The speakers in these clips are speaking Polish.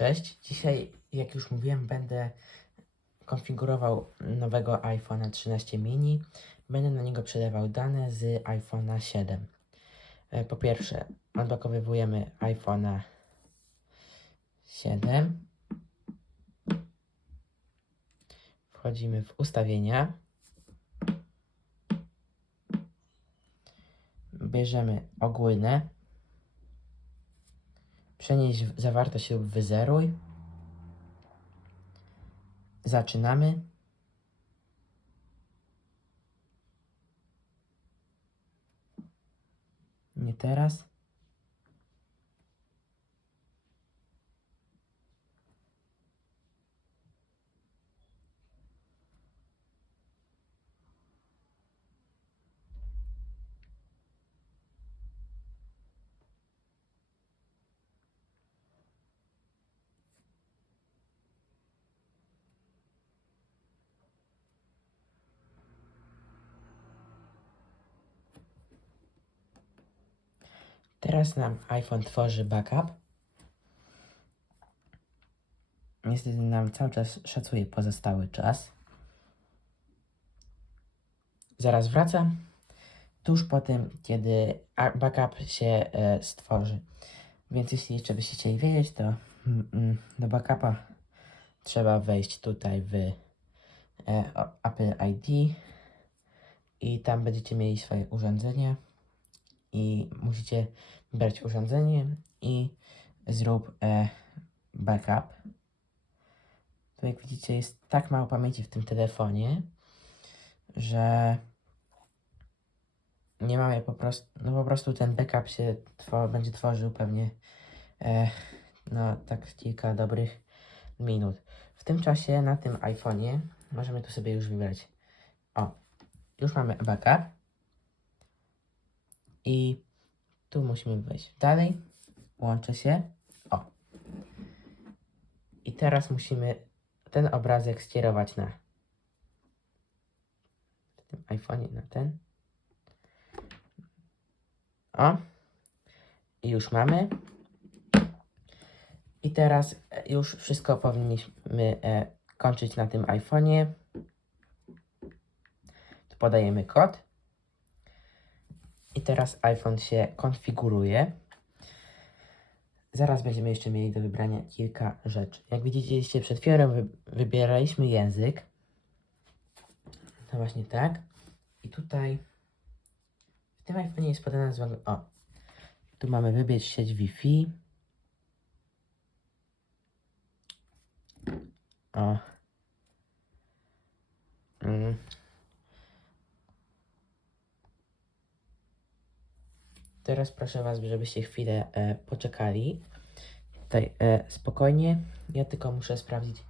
Cześć, dzisiaj jak już mówiłem będę konfigurował nowego iPhone'a 13 mini. Będę na niego przelewał dane z iPhone'a 7. E, Po pierwsze odblokowujemy iPhone'a 7. Wchodzimy w ustawienia. Bierzemy ogólne. Przenieść w- zawartość lub wyzeruj. Zaczynamy. Nie teraz. Teraz nam iPhone tworzy backup. Niestety nam cały czas szacuje pozostały czas. Zaraz wracam. Tuż po tym, kiedy backup się e, stworzy. Więc jeśli jeszcze byście chcieli wiedzieć, to mm, mm, do backupa trzeba wejść tutaj w e, Apple ID i tam będziecie mieli swoje urządzenie i musicie wybrać urządzenie i zrób e, backup. Tu jak widzicie jest tak mało pamięci w tym telefonie, że nie mamy po prostu, no po prostu ten backup się będzie tworzył pewnie e, tak kilka dobrych minut. W tym czasie na tym iPhone'ie możemy tu sobie już wybrać. O, już mamy backup. I tu musimy wejść dalej. Łączę się. O. I teraz musimy ten obrazek skierować na tym iPhone'ie na ten. O. I już mamy. I teraz e, już wszystko powinniśmy e, kończyć na tym iPhone'ie. Tu podajemy kod. I teraz iPhone się konfiguruje. Zaraz będziemy jeszcze mieli do wybrania kilka rzeczy. Jak widzieliście przed chwilą wy wybieraliśmy język. To właśnie tak. I tutaj w tym iPhone jest podana nazwa. O, tu mamy wybierz sieć Wi-Fi. O. Mm. Teraz proszę Was, żebyście chwilę e, poczekali. Tutaj e, spokojnie. Ja tylko muszę sprawdzić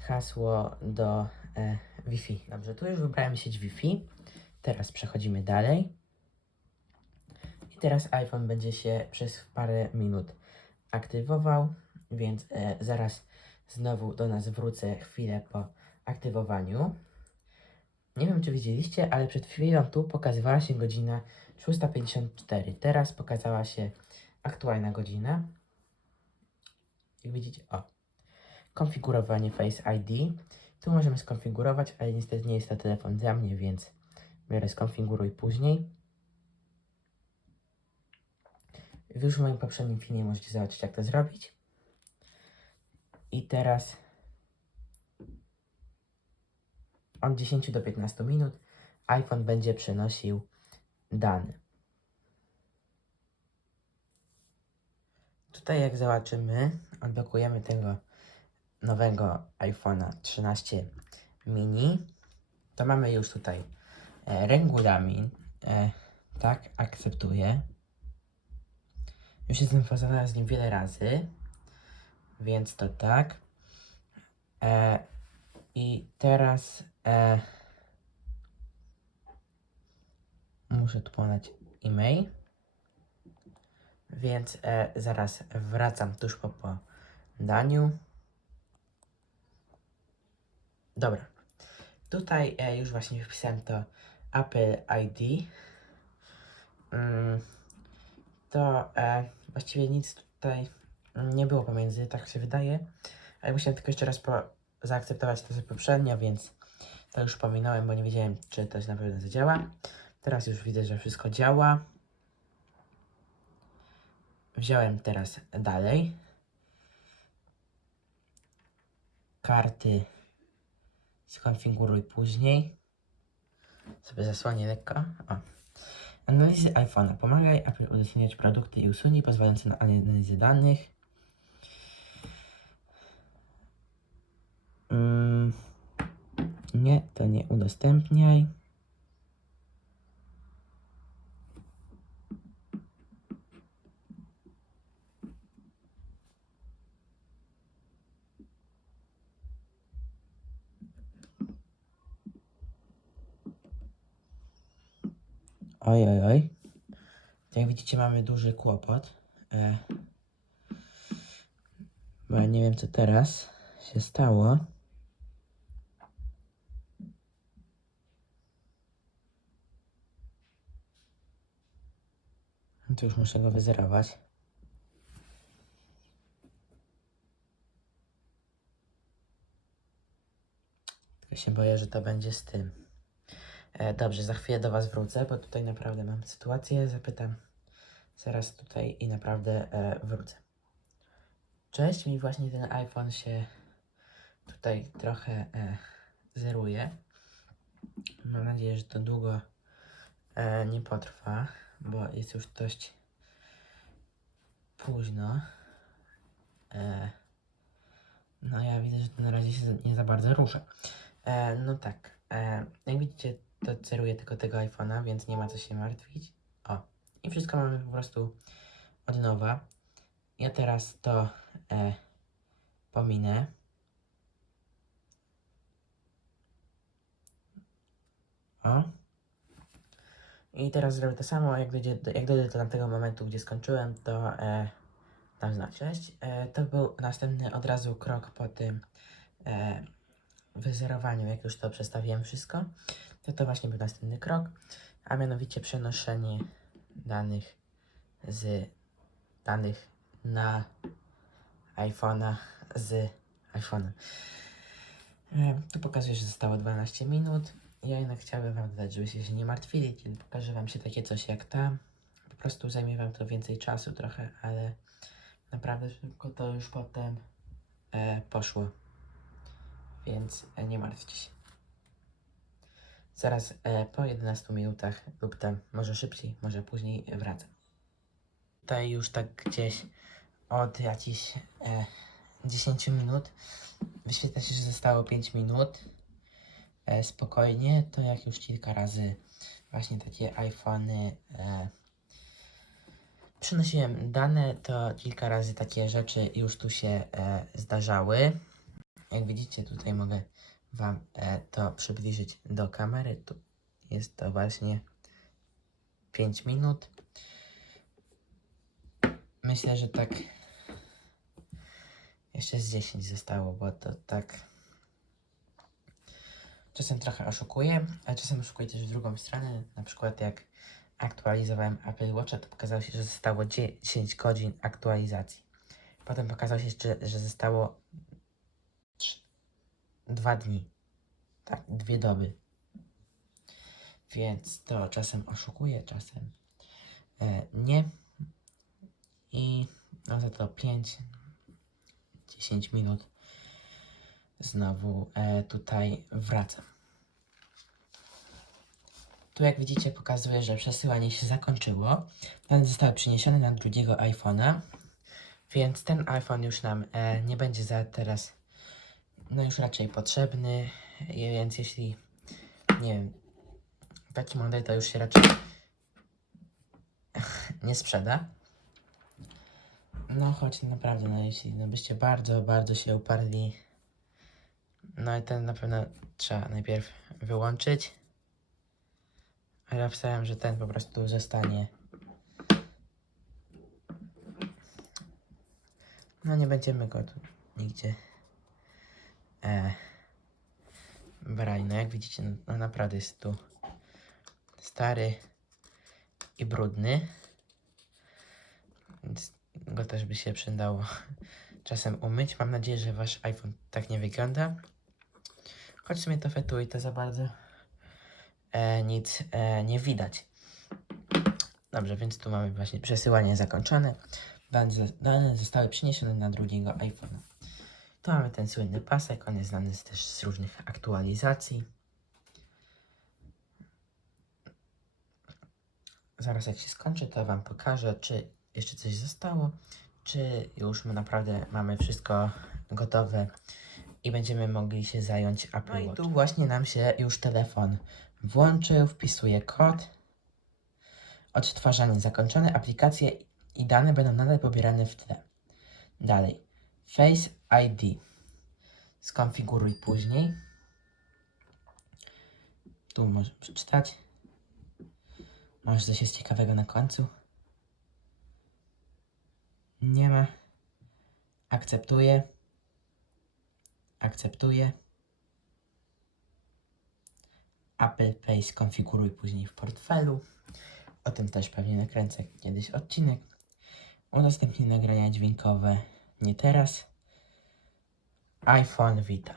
hasło do e, Wi-Fi. Dobrze, tu już wybrałem sieć Wi-Fi. Teraz przechodzimy dalej. I teraz iPhone będzie się przez parę minut aktywował, więc e, zaraz znowu do nas wrócę chwilę po aktywowaniu. Nie wiem, czy widzieliście, ale przed chwilą tu pokazywała się godzina 6.54. Teraz pokazała się aktualna godzina. Jak widzicie, o. Konfigurowanie Face ID. Tu możemy skonfigurować, ale niestety nie jest to telefon dla mnie, więc biorę skonfiguruj później. Już w moim poprzednim filmie możecie zobaczyć, jak to zrobić. I teraz od 10 do 15 minut iPhone będzie przenosił dane. Tutaj jak zobaczymy, odblokujemy tego nowego iPhone'a 13 mini, to mamy już tutaj e, regulamin, e, tak, akceptuję. Już jestem poznana z nim wiele razy, więc to tak. E, I teraz e, muszę tu podać e-mail. Więc e, zaraz wracam tuż po podaniu. Dobra. Tutaj e, już właśnie wpisałem to Apple ID. Mm, to e, właściwie nic tutaj nie było pomiędzy, tak się wydaje. Ale musiałem tylko jeszcze raz po, zaakceptować to, poprzednio, więc to już pominąłem, bo nie wiedziałem, czy to na pewno zadziała. Teraz już widzę, że wszystko działa. Wziąłem teraz dalej. Karty skonfiguruj później. Sobie zasłonię lekko. O. Analizy iPhone'a. Pomagaj Apple udostępniać produkty i usługi pozwalające na analizę danych. Mm, nie, to nie udostępniaj. Oj, oj, oj. Jak widzicie, mamy duży kłopot. E, bo ja nie wiem, co teraz się stało. Tu już muszę go wyzerować. Tylko się boję, że to będzie z tym. E, dobrze, za chwilę do Was wrócę, bo tutaj naprawdę mam sytuację. Zapytam zaraz tutaj i naprawdę e, wrócę. Cześć, mi właśnie ten iPhone się tutaj trochę e, zeruje. Mam nadzieję, że to długo e, nie potrwa, bo jest już dość późno. E, no ja widzę, że na razie się nie za bardzo rusza. E, no tak, e, jak widzicie, to ceruje tylko tego iPhone'a, więc nie ma co się martwić. O, i wszystko mamy po prostu od nowa. Ja teraz to e, pominę. O. I teraz zrobię to samo, jak dojdzie, do- jak dojdę do tamtego momentu, gdzie skończyłem, to e, dam znać. Cześć. E, to był następny od razu krok po tym e, wyzerowaniu, jak już to przestawiłem wszystko. To to właśnie był następny krok, a mianowicie przenoszenie danych z danych na iPhone'a z iPhone'a. E, Tu pokazuje, że zostało 12 minut. Ja jednak chciałbym Wam dodać, żebyście się nie martwili, kiedy pokaże Wam się takie coś jak tam. Po prostu zajmie Wam to więcej czasu trochę, ale naprawdę szybko to już potem e, poszło. Więc e, nie martwcie się. Zaraz e, po 11 minutach lub tam może szybciej, może później wracam. Tutaj już tak gdzieś od jakichś e, 10 minut wyświetla się, że zostało 5 minut. E, spokojnie, to jak już kilka razy właśnie takie iPhony e, przynosiłem dane, to kilka razy takie rzeczy już tu się e, zdarzały. Jak widzicie, tutaj mogę Wam e, to przybliżyć do kamery. Tu jest to właśnie 5 minut. Myślę, że tak jeszcze z 10 zostało, bo to tak czasem trochę oszukuję, a czasem oszukuję też w drugą stronę. Na przykład jak aktualizowałem Apple Watcha, to pokazało się, że zostało 10 godzin aktualizacji. Potem pokazało się jeszcze, że zostało dwa dni. Tak, dwie doby. Więc to czasem oszukuję, czasem e, nie. I no za to 5-10 minut znowu e, tutaj wracam. Tu jak widzicie pokazuje, że przesyłanie się zakończyło. Dane zostały przeniesione na drugiego iPhone'a. Więc ten iPhone już nam e, nie będzie za teraz no już raczej potrzebny, więc jeśli nie wiem, taki model to już się raczej nie sprzeda. No choć naprawdę, no jeśli no byście bardzo, bardzo się uparli, no i ten na pewno trzeba najpierw wyłączyć. A ja wstałem, że ten po prostu zostanie. No nie będziemy go tu nigdzie e, brali. No jak widzicie, no, no naprawdę jest tu stary i brudny. Więc go też by się przydało czasem umyć. Mam nadzieję, że wasz iPhone tak nie wygląda. Choć sumie to fetui to za bardzo e, nic e, nie widać. Dobrze, więc tu mamy właśnie przesyłanie zakończone. Dane, zo- dane zostały przeniesione na drugiego iPhone'a. Tu mamy ten słynny pasek, on jest znany też z różnych aktualizacji. Zaraz jak się skończy, to Wam pokażę, czy jeszcze coś zostało, czy już my naprawdę mamy wszystko gotowe i będziemy mogli się zająć Apple No i tu właśnie nam się już telefon włączył, wpisuję kod. Odtwarzanie zakończone, aplikacje i dane będą nadal pobierane w tle. Dalej. Face ID. Skonfiguruj później. Tu możesz przeczytać. Może coś jest ciekawego na końcu? Nie ma. Akceptuję. Akceptuję. Apple Pay skonfiguruj później w portfelu. O tym też pewnie nakręcę kiedyś odcinek. Udostępnij nagrania dźwiękowe. Nie teraz. iPhone Vita.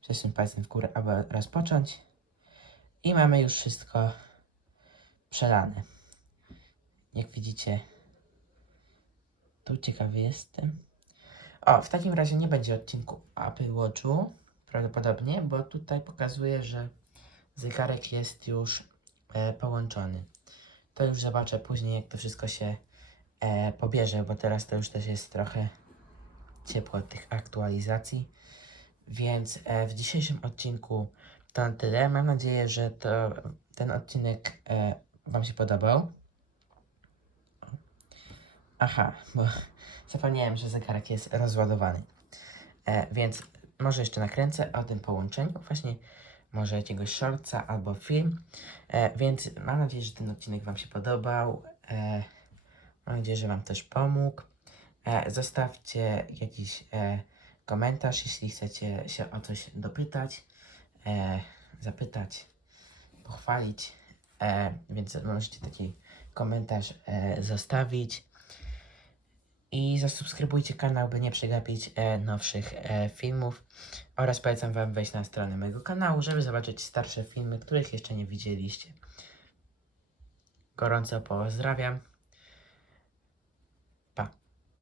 Przesuń palcem w górę, aby rozpocząć. I mamy już wszystko przelane. Jak widzicie, tu ciekawy jestem. O, w takim razie nie będzie odcinku Apple Watchu, prawdopodobnie, bo tutaj pokazuje, że zegarek jest już e, połączony. To już zobaczę później, jak to wszystko się e, pobierze, bo teraz to już też jest trochę ciepło tych aktualizacji. Więc e, w dzisiejszym odcinku to na tyle. Mam nadzieję, że to, ten odcinek e, Wam się podobał. Aha, bo zapomniałem, że zegarek jest rozładowany. E, więc może jeszcze nakręcę o tym połączeniu. Właśnie może jakiegoś shortsa albo film. E, więc mam nadzieję, że ten odcinek Wam się podobał. E, mam nadzieję, że Wam też pomógł. E, zostawcie jakiś e, komentarz, jeśli chcecie się o coś dopytać, e, zapytać, pochwalić. E, więc możecie taki komentarz e, zostawić. I zasubskrybujcie kanał, by nie przegapić e, nowszych e, filmów. Oraz polecam Wam wejść na stronę mojego kanału, żeby zobaczyć starsze filmy, których jeszcze nie widzieliście. Gorąco pozdrawiam.